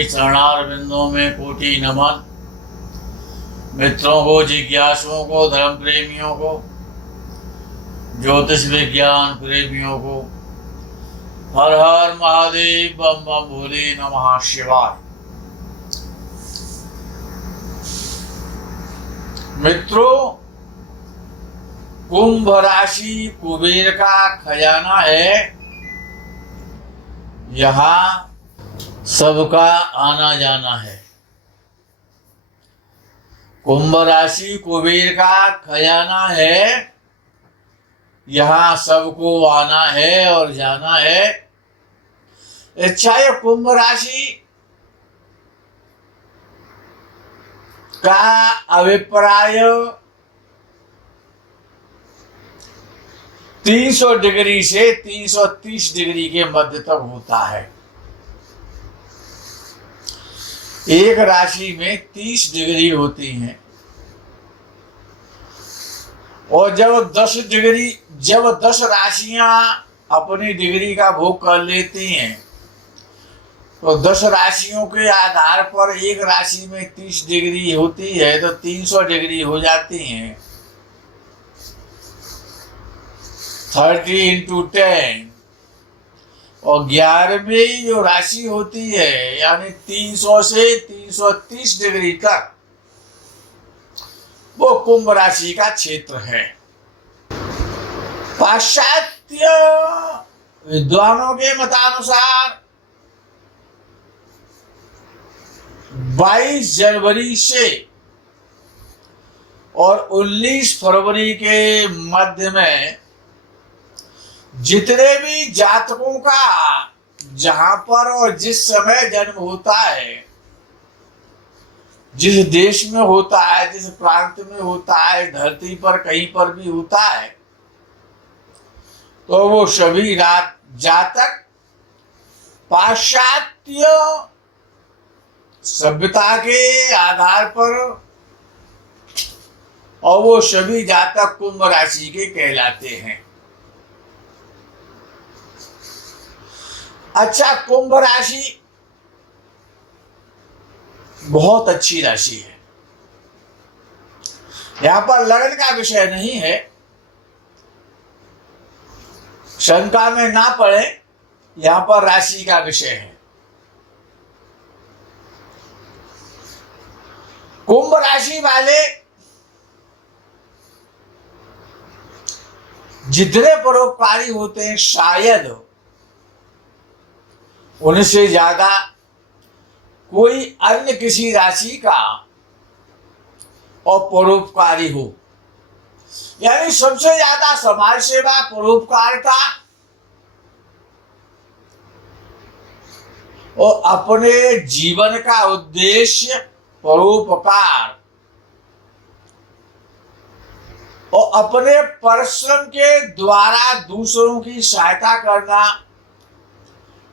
के चरणारविंदों में कोटि नमन। मित्रों को, जिज्ञासुओं को, धर्म प्रेमियों को, ज्योतिष विज्ञान प्रेमियों को हर हर महादेव, बम बम भोले, नमः शिवाय। मित्रों, कुंभ राशि कुबेर का खजाना है। यहाँ सबका आना जाना है। कुंभ राशि कुबेर का खजाना है। यहाँ सबको आना है और जाना है। चाहे कुंभ राशि का अभिप्राय 300 डिग्री से 330 डिग्री के मध्य तक होता है। एक राशि में 30 डिग्री होती हैं और जब 10 राशियां अपनी डिग्री का भोग कर लेती हैं तो 10 राशियों के आधार पर एक राशि में 30 डिग्री होती है तो 300 डिग्री हो जाती हैं। 30 into 10 और 11वीं जो राशि होती है यानी 300 से 330 डिग्री तक वो कुंभ राशि का क्षेत्र है। पाश्चात्य विद्वानों के मतानुसार 22 जनवरी से और 19 फरवरी के मध्य में जितने भी जातकों का जहां पर और जिस समय जन्म होता है, जिस देश में होता है, जिस प्रांत में होता है, धरती पर कहीं पर भी होता है, तो वो सभी जातक पाश्चात्य सभ्यता के आधार पर और वो सभी जातक कुंभ राशि के कहलाते हैं। अच्छा, कुंभ राशि बहुत अच्छी राशि है। यहां पर लगन का विषय नहीं है, शंका में ना पड़े, यहां पर राशि का विषय है। कुंभ राशि वाले जितने परोपकारी होते हैं शायद उनसे ज्यादा कोई अन्य किसी राशि का और परोपकारी हो। यानी सबसे ज्यादा समाज सेवा, परोपकारिता और अपने जीवन का उद्देश्य परोपकार और अपने परिश्रम के द्वारा दूसरों की सहायता करना,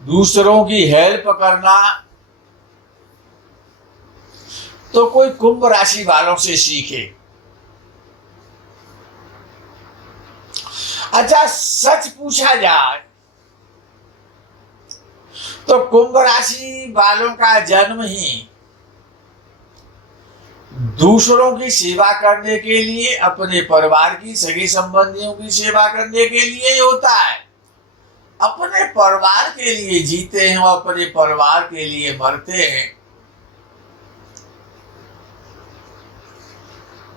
दूसरों की हेल्प करना, तो कोई कुंभ राशि वालों से सीखे। अच्छा, सच पूछा जाए तो कुंभ राशि वालों का जन्म ही दूसरों की सेवा करने के लिए, अपने परिवार की, सगे संबंधियों की सेवा करने के लिए होता है। अपने परिवार के लिए जीते हैं और अपने परिवार के लिए मरते हैं।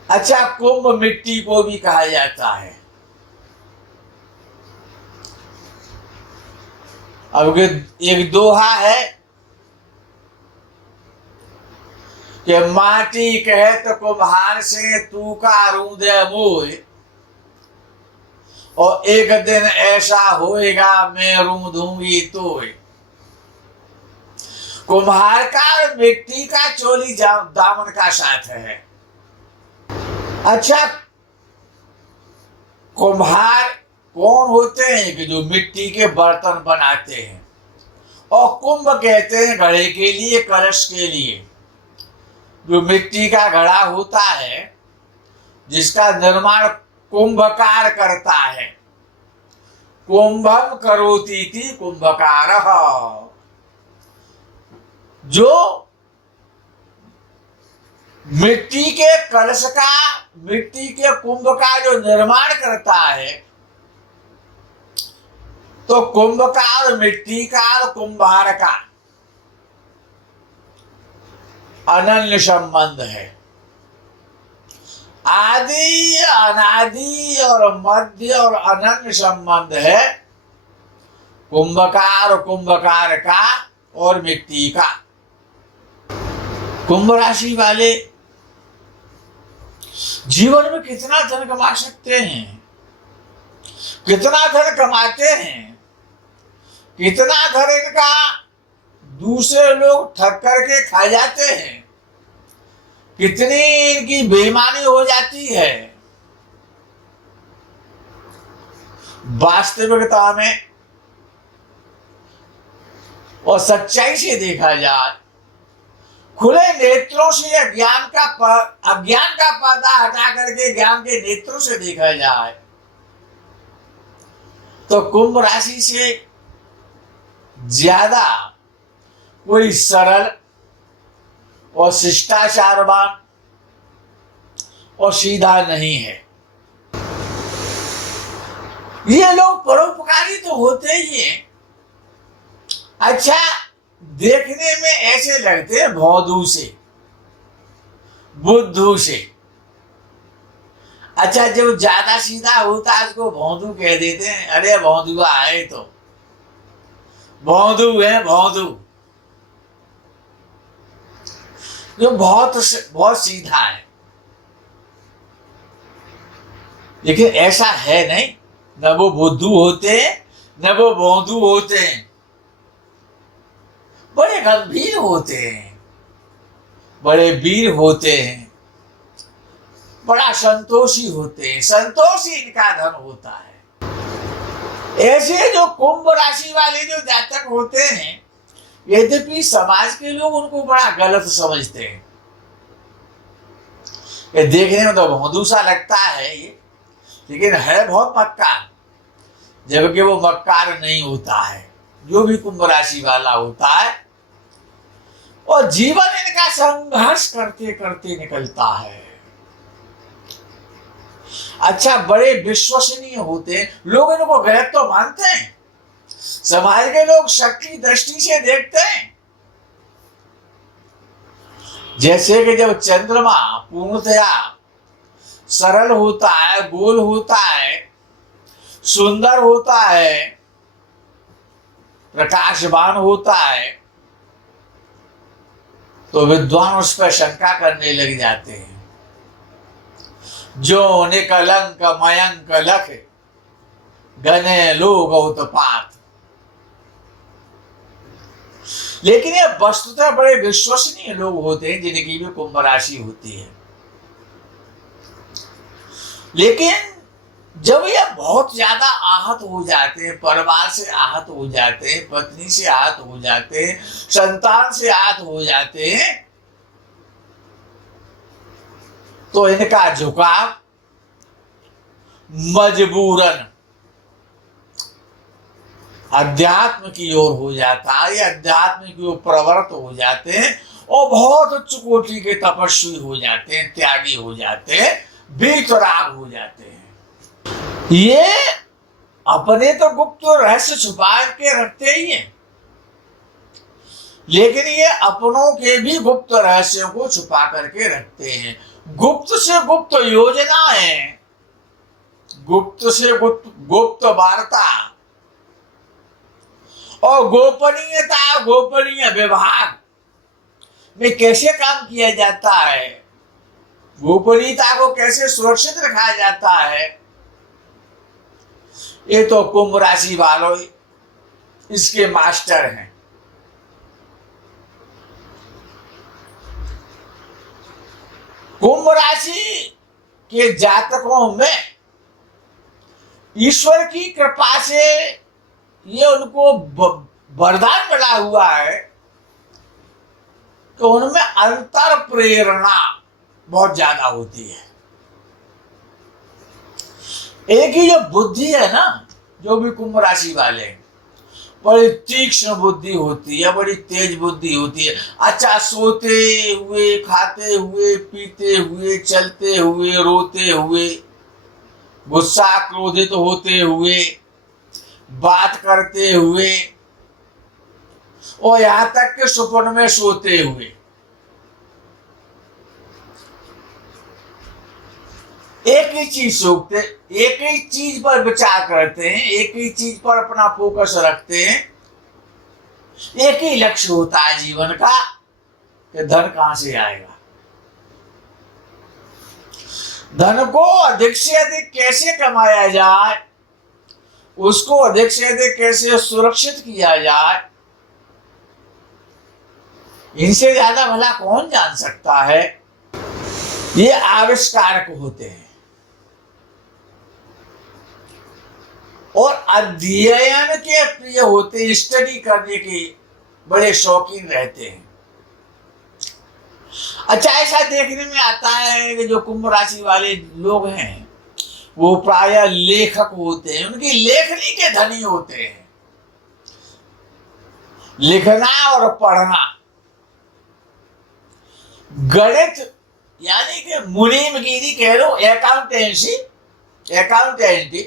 अच्छा, कुंभ मिट्टी को भी कहा जाता है। अब एक दोहा है कि माटी कहे तो कुम्हार से तू का रूदे मोय, और एक दिन ऐसा होएगा मैं रूंधूंगी तोय। कुम्हार का मिट्टी का चोली दामन का साथ है। अच्छा, कुम्हार कौन होते हैं कि जो मिट्टी के बर्तन बनाते हैं, और कुंभ कहते हैं घड़े के लिए, कलश के लिए। जो मिट्टी का घड़ा होता है जिसका निर्माण कुंभकार करता है। कुंभम करोति इति कुंभकारः। जो मिट्टी के कलश का, मिट्टी के कुंभ का जो निर्माण करता है, तो कुंभ का और मिट्टी का और कुंभार का अनन्य संबंध है। आदि, अनादि और मध्य और अनन्य संबंध है कुंभकार, कुंभकार का और मिट्टी का। कुंभ राशि वाले जीवन में कितना धन कमा सकते हैं, कितना धन कमाते हैं, कितना धन इनका दूसरे लोग ठग करके खा जाते हैं, कितनी इनकी बेईमानी हो जाती है। वास्तविकता में और सच्चाई से देखा जाए, खुले नेत्रों से अज्ञान का पर्दा हटा करके ज्ञान के नेत्रों से देखा जाए, तो कुंभ राशि से ज्यादा कोई सरल और शिष्टाचारवान और सीधा नहीं है। ये लोग परोपकारी तो होते ही हैं। अच्छा, देखने में ऐसे लगते हैं भौंदू से, बुद्धू से। अच्छा, जब ज्यादा सीधा होता है उसको भौंदू कह देते हैं। अरे भौंदुआ है, तो भौंदू है, भौंदू जो बहुत सीधा है। लेकिन ऐसा है नहीं, न वो बुद्धू होते हैं न वो भौंदू होते हैं। बड़े गंभीर होते हैं, बड़े वीर होते हैं, बड़ा संतोषी होते हैं। संतोषी इनका धन होता है। ऐसे जो कुंभ राशि वाले जो जातक होते हैं, यद्यपि समाज के लोग उनको बड़ा गलत समझते हैं। ये देखने में तो भौंदू सा लगता है ये, लेकिन है बहुत मक्कार, जबकि वो मक्कार नहीं होता है। जो भी कुंभ राशि वाला होता है और जीवन इनका संघर्ष करते करते निकलता है। अच्छा, बड़े विश्वसनीय होते हैं। लोग इनको गलत तो मानते हैं, समाज के लोग शक्ति दृष्टि से देखते हैं। जैसे कि जब चंद्रमा पूर्णतया सरल होता है, गोल होता है, सुंदर होता है, प्रकाशवान होता है, तो विद्वान उस पर शंका करने लग जाते हैं। जो निकलंक मयंक लख गने लोग उत्पात। लेकिन ये वस्तुतः बड़े विश्वसनीय लोग होते हैं जिनकी भी कुंभ राशि होती है। लेकिन जब ये बहुत ज्यादा आहत हो जाते हैं, परिवार से आहत हो जाते हैं, पत्नी से आहत हो जाते हैं, संतान से आहत हो जाते हैं, तो इनका झुकाव मजबूरन अध्यात्म की ओर हो जाता है। ये अध्यात्म की ओर प्रवृत्त हो जाते हैं और बहुत उच्च कोटि के तपस्वी हो जाते हैं, त्यागी हो जाते हैं, वीतराग हो जाते हैं। ये अपने तो गुप्त रहस्य छुपा के रखते ही हैं, लेकिन ये अपनों के भी गुप्त रहस्यों को छुपा करके रखते हैं। गुप्त से गुप्त योजनाएं, गुप्त से गुप्त वार्ता और गोपनीयता, गोपनीय विभाग में कैसे काम किया जाता है, गोपनीयता को कैसे सुरक्षित रखा जाता है, ये तो कुंभ राशि वालों इसके मास्टर हैं। कुंभ राशि के जातकों में ईश्वर की कृपा से ये उनको वरदान मिला हुआ है कि उनमें अंतर प्रेरणा बहुत ज्यादा होती है। एक ही जो बुद्धि है ना, जो भी कुंभ राशि वाले, बड़ी तीक्ष्ण बुद्धि होती है, बड़ी तेज बुद्धि होती है। अच्छा, सोते हुए, खाते हुए, पीते हुए, चलते हुए, रोते हुए, गुस्सा क्रोधित होते हुए, बात करते हुए, और यहां तक कि सुपन में सोते हुए एक ही चीज सोचते, एक ही चीज पर विचार करते हैं, एक ही चीज पर अपना फोकस रखते हैं। एक ही लक्ष्य होता है जीवन का कि धन कहां से आएगा, धन को अधिक से अधिक कैसे कमाया जाए, उसको अधिक से अधिक कैसे सुरक्षित किया जाए। इनसे ज्यादा भला कौन जान सकता है। ये आविष्कारक होते हैं और अध्ययन के प्रिय होते हैं, स्टडी करने के बड़े शौकीन रहते हैं। अच्छा, ऐसा देखने में आता है कि जो कुंभ राशि वाले लोग हैं वो प्रायः लेखक होते हैं, उनकी लेखनी के धनी होते हैं। लिखना और पढ़ना, गणित यानी कि मुनीमगिरी कह लो, अकाउंटेंटी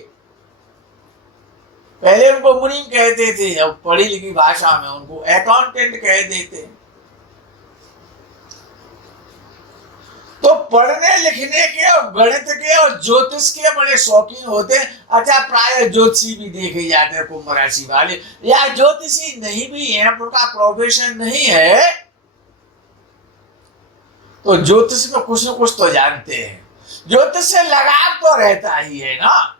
पहले उनको मुनीम कहते थे, अब पढ़ी लिखी भाषा में उनको अकाउंटेंट कह देते हैं। तो पढ़ने लिखने के और गणित के और ज्योतिष के बड़े शौकीन होते हैं। अच्छा, प्राय ज्योतिषी भी देखे जाते हैं कुंभ राशि वाले, या ज्योतिषी नहीं भी है, उनका प्रोफेशन नहीं है, तो ज्योतिष में कुछ न कुछ तो जानते हैं। ज्योतिष से लगाव तो रहता ही है ना।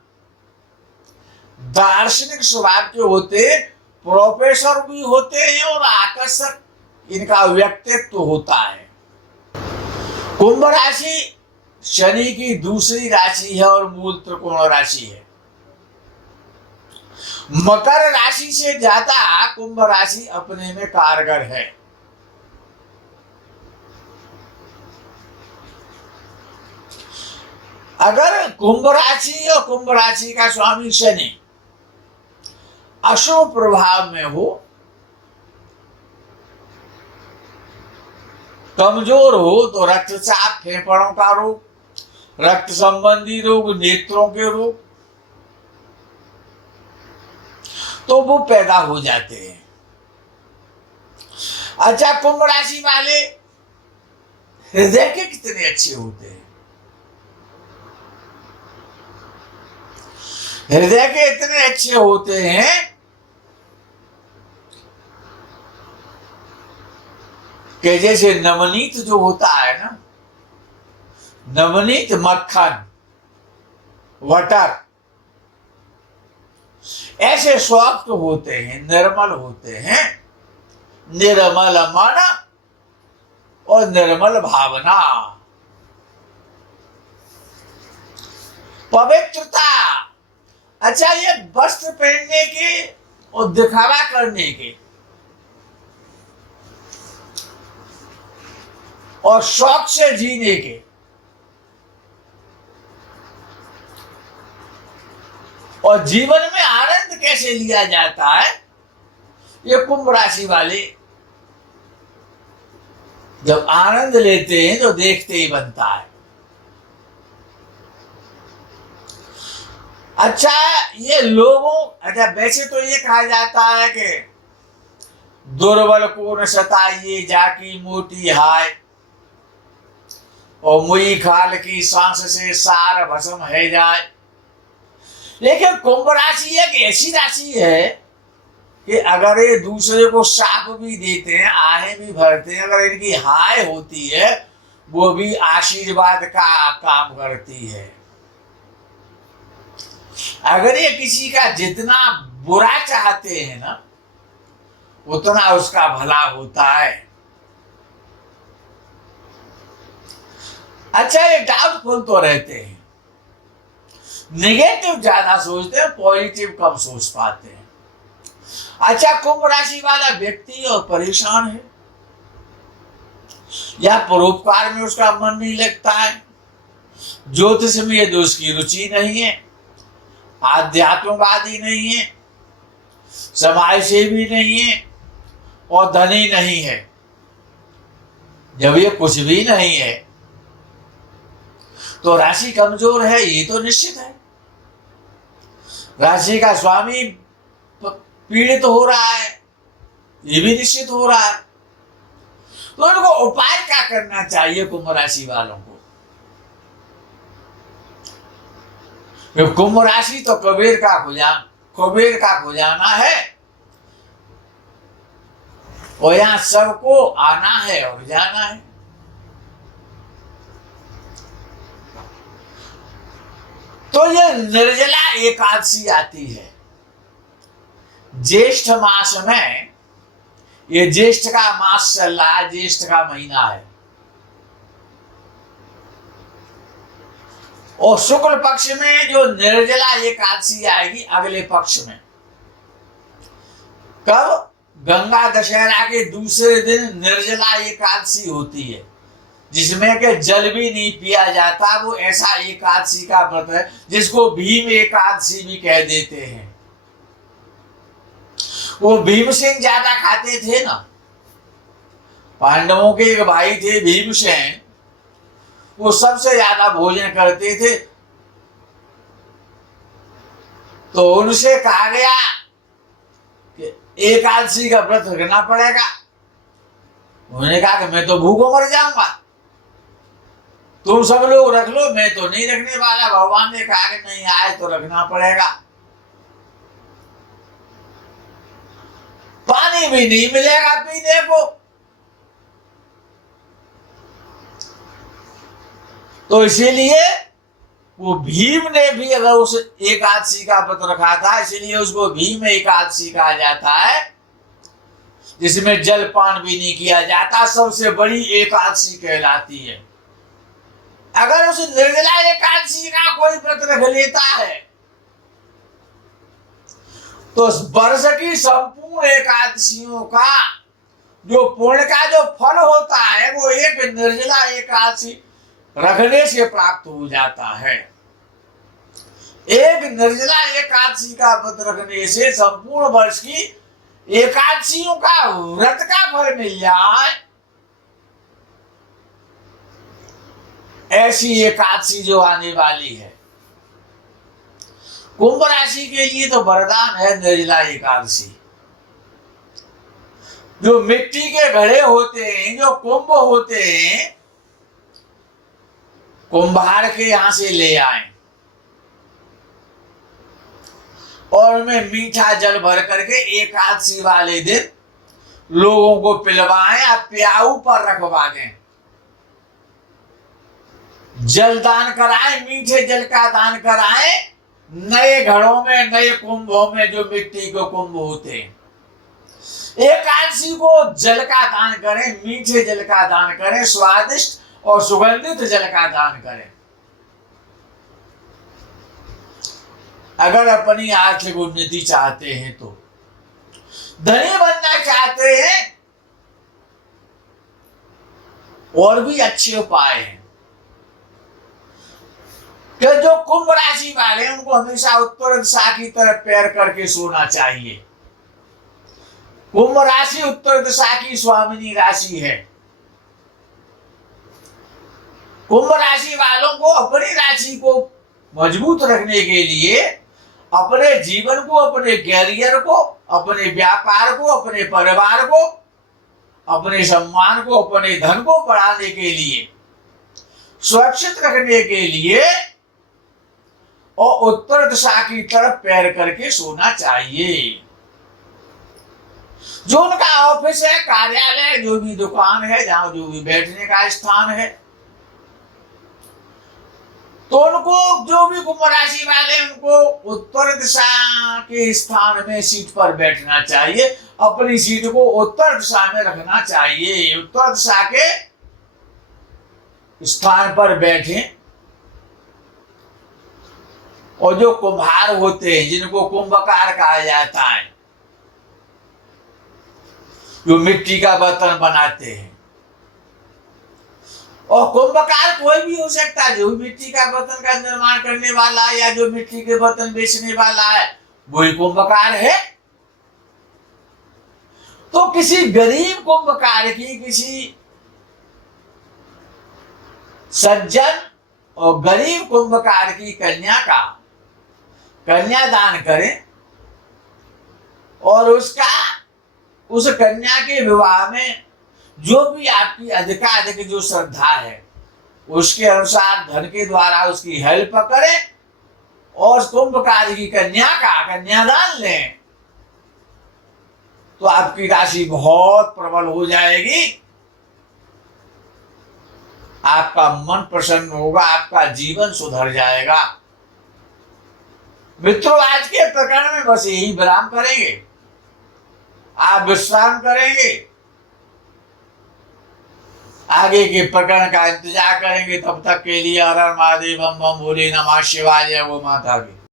दार्शनिक स्वभाव के होते, प्रोफेसर भी होते हैं और आकर्षक इनका व्यक्तित्व होता है। कुंभ राशि शनि की दूसरी राशि है और मूल त्रिकोण राशि है। मकर राशि से ज्यादा कुंभ राशि अपने में कारगर है। अगर कुंभ राशि और कुंभ राशि का स्वामी शनि अशुभ प्रभाव में हो, कमजोर हो, तो रक्तचाप, फेफड़ों का रोग, रक्त संबंधी रोग, नेत्रों के रोग तो वो पैदा हो जाते हैं। अच्छा, कुंभ राशि वाले हृदय के कितने अच्छे होते हैं, हृदय के इतने अच्छे होते हैं कि जैसे नवनीत जो होता है ना, नवनीत मक्खन, बटर, ऐसे सॉफ्ट होते हैं, निर्मल होते हैं। निर्मल मन और निर्मल भावना, पवित्रता। अच्छा, ये वस्त्र पहनने के और दिखावा करने के और शौक से जीने के और जीवन में आनंद कैसे लिया जाता है, ये कुंभ राशि वाले जब आनंद लेते हैं तो देखते ही बनता है। अच्छा, ये अच्छा, वैसे तो ये कहा जाता है कि दुर्बल को न सताइए जाकी मोटी हाय, और मुई खाल की सांस से सार भस्म है जाए। लेकिन कुंभ राशि एक ऐसी राशि है कि अगर ये दूसरे को शाप भी देते हैं, आहें भी भरते हैं, अगर इनकी हाय होती है वो भी आशीर्वाद का काम करती है। अगर ये किसी का जितना बुरा चाहते हैं ना, उतना उसका भला होता है। अच्छा, ये डाउटफुल तो रहते हैं, नेगेटिव ज्यादा सोचते हैं, पॉजिटिव कम सोच पाते हैं। अच्छा, कुंभ राशि वाला व्यक्ति और परेशान है, या परोपकार में उसका मन नहीं लगता है, ज्योतिष में ये उसकी रुचि नहीं है, आध्यात्मवादी नहीं है, समाजसेवी भी नहीं है और धनी नहीं है। जब ये कुछ भी नहीं है तो राशि कमजोर है, ये तो निश्चित है। राशि का स्वामी पीड़ित हो रहा है, ये भी निश्चित हो रहा है। तो इनको उपाय क्या करना चाहिए कुंभ राशि वालों को? कुंभ राशि तो कुबेर का खुजाना है और यहां सबको आना है और जाना है। तो ये निर्जला एकादशी आती है ज्येष्ठ मास में। ये ज्येष्ठ का मास चल रहा है, ज्येष्ठ का महीना है और शुक्ल पक्ष में जो निर्जला एकादशी आएगी अगले पक्ष में। कब? गंगा दशहरा के दूसरे दिन निर्जला एकादशी होती है, जिसमें के जल भी नहीं पिया जाता। वो ऐसा एकादशी का व्रत है जिसको भीम एकादशी भी कह देते हैं। वो भीमसेन ज्यादा खाते थे ना, पांडवों के एक भाई थे भीमसेन, वो सबसे ज्यादा भोजन करते थे। तो उनसे कहा गया कि एकादशी का व्रत रखना पड़ेगा। उन्होंने कहा कि मैं तो भूखों मर जाऊंगा, तुम सब लोग रख लो, मैं तो नहीं रखने वाला। भगवान ने कहा कि नहीं, आए तो रखना पड़ेगा। पानी भी नहीं मिलेगा पीने को। तो इसीलिए वो भीम ने भी अगर उस एकादशी का व्रत रखा था, इसीलिए उसको भीम एकादशी कहा जाता है, जिसमें जलपान भी नहीं किया जाता। सबसे बड़ी एकादशी कहलाती है। अगर उस निर्जला एकादशी का कोई व्रत रख लेता है तो वर्ष की संपूर्ण एकादशियों का जो पुण्य का जो फल होता है वो एक निर्जला एकादशी रखने से प्राप्त हो जाता है। एक निर्जला एकादशी का व्रत रखने से संपूर्ण वर्ष की एकादशियों का व्रत का फल मिल जाए, ऐसी एकादशी जो आने वाली है। कुंभ राशि के लिए तो वरदान है निर्जला एकादशी। जो मिट्टी के घड़े होते हैं, जो कुंभ होते हैं, कुंभार के यहां से ले आए और उनमें मीठा जल भर करके एकादशी वाले दिन लोगों को पिलवाएं या प्याऊ पर रखवा दें। जल दान कराएं, मीठे जल का दान कराएं नए घड़ों में, नए कुंभों में जो मिट्टी के कुंभ होते हैं। एकादशी को जल का दान करें, मीठे जल का दान करें, स्वादिष्ट और सुगंधित जल का दान करें। अगर अपनी आर्थिक उन्नति चाहते हैं, तो धनी बनना चाहते हैं, और भी अच्छे उपाय हैं कि जो कुंभ राशि वाले हैं उनको हमेशा उत्तर दिशा की तरफ पैर करके सोना चाहिए। कुंभ राशि उत्तर दिशा की स्वामिनी राशि है। कुंभ राशि वालों को अपनी राशि को मजबूत रखने के लिए अपने जीवन को, अपने कैरियर को, अपने व्यापार को, अपने परिवार को, अपने सम्मान को, अपने धन को बढ़ाने के लिए, सुरक्षित रखने के लिए और उत्तर दिशा की तरफ पैर करके सोना चाहिए। जो उनका ऑफिस है, कार्यालय, जो भी दुकान है, जहां जो भी बैठने का स्थान है, तो उनको, जो भी कुंभ राशि वाले, उनको उत्तर दिशा के स्थान में सीट पर बैठना चाहिए। अपनी सीट को उत्तर दिशा में रखना चाहिए। उत्तर दिशा के स्थान पर बैठें। और जो कुम्हार होते हैं, जिनको कुंभकार कहा जाता है, जो मिट्टी का बर्तन बनाते हैं, और कुंभकार कोई भी हो सकता है, जो मिट्टी का बर्तन का निर्माण करने वाला है या जो मिट्टी के बर्तन बेचने वाला है, वही कुंभकार है। किसी गरीब कुंभकार की, किसी सज्जन और गरीब कुंभकार की कन्या का कन्यादान करें और उस कन्या के विवाह में जो भी आपकी अधिकाधिक जो श्रद्धा है उसके अनुसार धन के द्वारा उसकी हेल्प करें और कुंभकार की कन्या का कन्यादान लें, तो आपकी राशि बहुत प्रबल हो जाएगी। आपका मन प्रसन्न होगा, आपका जीवन सुधर जाएगा। मित्रों, आज के प्रकरण में बस यही विराम करेंगे। आप विश्राम करेंगे, आगे के प्रकरण का इंतजार करेंगे। तब तक के लिए हर हर महादेव, बम बम भोले, नमः शिवाय, जय गो माता की।